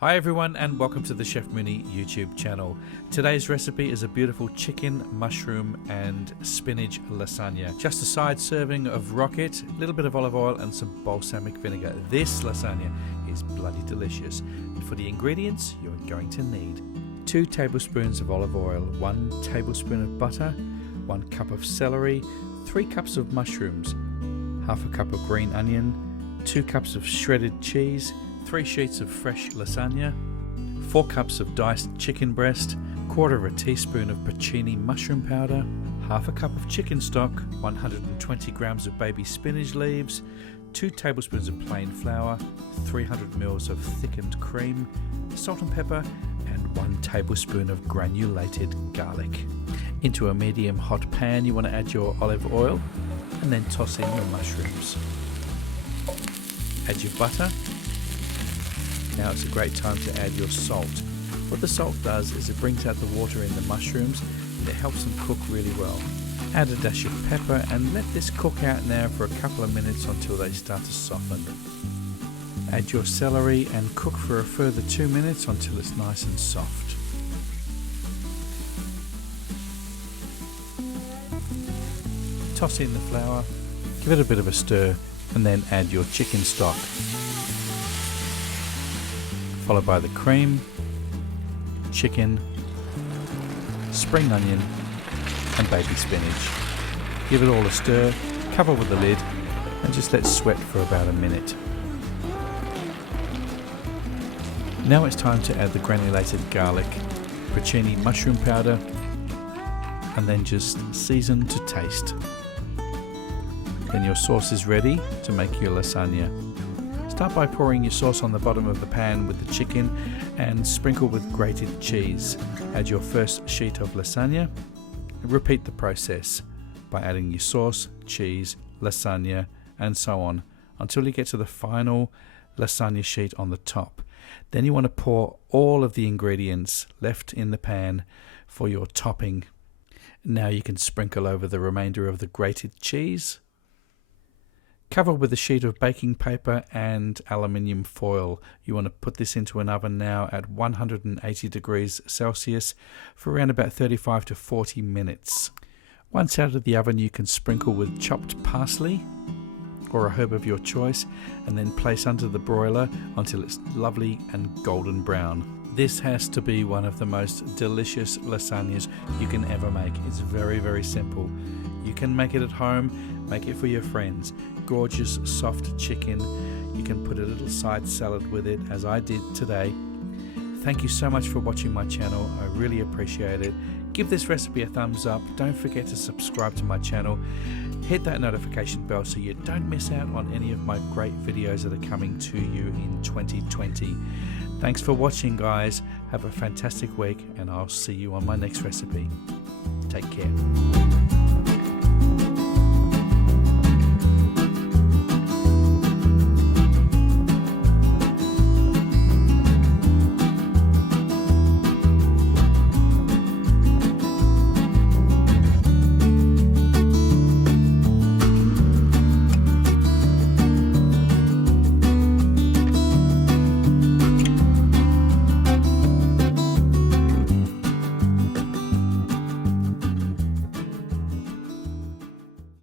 Hi everyone and welcome to the Chef Mooney YouTube channel. Today's recipe is a beautiful chicken, mushroom and spinach lasagna. Just a side serving of rocket, a little bit of olive oil and some balsamic vinegar. This lasagna is bloody delicious. And for the ingredients you're going to need 2 tablespoons of olive oil, 1 tablespoon of butter, 1 cup of celery, 3 cups of mushrooms, half a cup of green onion, 2 cups of shredded cheese, 3 sheets of fresh lasagna, 4 cups of diced chicken breast, 1/4 teaspoon of porcini mushroom powder, half a cup of chicken stock, 120 grams of baby spinach leaves, 2 tablespoons of plain flour, 300 ml of thickened cream, salt and pepper, and 1 tablespoon of granulated garlic. Into a medium hot pan you want to add your olive oil and then toss in your mushrooms. Add your butter. Now it's a great time to add your salt. What the salt does is it brings out the water in the mushrooms and it helps them cook really well. Add a dash of pepper and let this cook out now for a couple of minutes until they start to soften. Add your celery and cook for a further 2 minutes until it's nice and soft. Toss in the flour, give it a bit of a stir and then add your chicken stock, followed by the cream, chicken, spring onion and baby spinach. Give it all a stir, cover with the lid and just let sweat for about a minute. Now it's time to add the granulated garlic, porcini mushroom powder and then just season to taste. Then your sauce is ready to make your lasagna. Start by pouring your sauce on the bottom of the pan with the chicken and sprinkle with grated cheese. Add your first sheet of lasagna. Repeat the process by adding your sauce, cheese, lasagna and so on until you get to the final lasagna sheet on the top. Then you want to pour all of the ingredients left in the pan for your topping. Now you can sprinkle over the remainder of the grated cheese. Cover with a sheet of baking paper and aluminium foil. You want to put this into an oven now at 180 degrees Celsius for around about 35 to 40 minutes. Once out of the oven you can sprinkle with chopped parsley or a herb of your choice and then place under the broiler until it's lovely and golden brown. This has to be one of the most delicious lasagnas you can ever make. It's very, very simple. You can make it at home, make it for your friends. Gorgeous soft chicken. You can put a little side salad with it as I did today. Thank you so much for watching my channel. I really appreciate it. Give this recipe a thumbs up. Don't forget to subscribe to my channel. Hit that notification bell so you don't miss out on any of my great videos that are coming to you in 2020. Thanks for watching guys. Have a fantastic week and I'll see you on my next recipe. Take care.